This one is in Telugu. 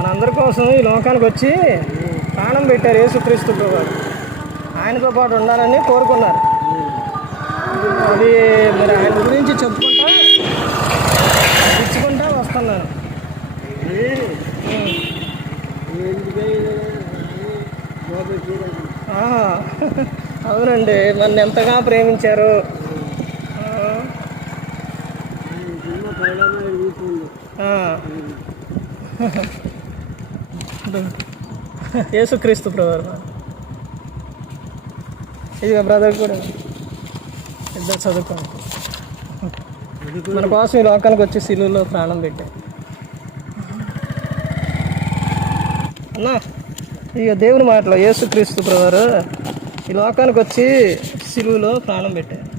మనందరి కోసం ఈ లోకానికి వచ్చి ప్రాణం పెట్టారు యేసుక్రీస్తు ప్రభువారు. ఆయనతో పాటు ఉండాలని కోరుకున్నారు. అది మరి ఆయన గురించి చెప్పుకుంటా ఇచ్చుకుంటా వస్తున్నాను. అవునండి, నన్ను ఎంతగా ప్రేమించారు. యేసుక్రీస్తు ప్రభువారు. ఇదిగా బ్రదర్ కూడా ఇద్దరు చదువుకోండి. మన కోసం ఈ లోకానికి వచ్చి సిలువలో ప్రాణం పెట్టారు అన్నా. ఇక దేవుని మాటలో యేసుక్రీస్తు ప్రభువారు ఈ లోకానికి వచ్చి సిలువలో ప్రాణం పెట్టారు.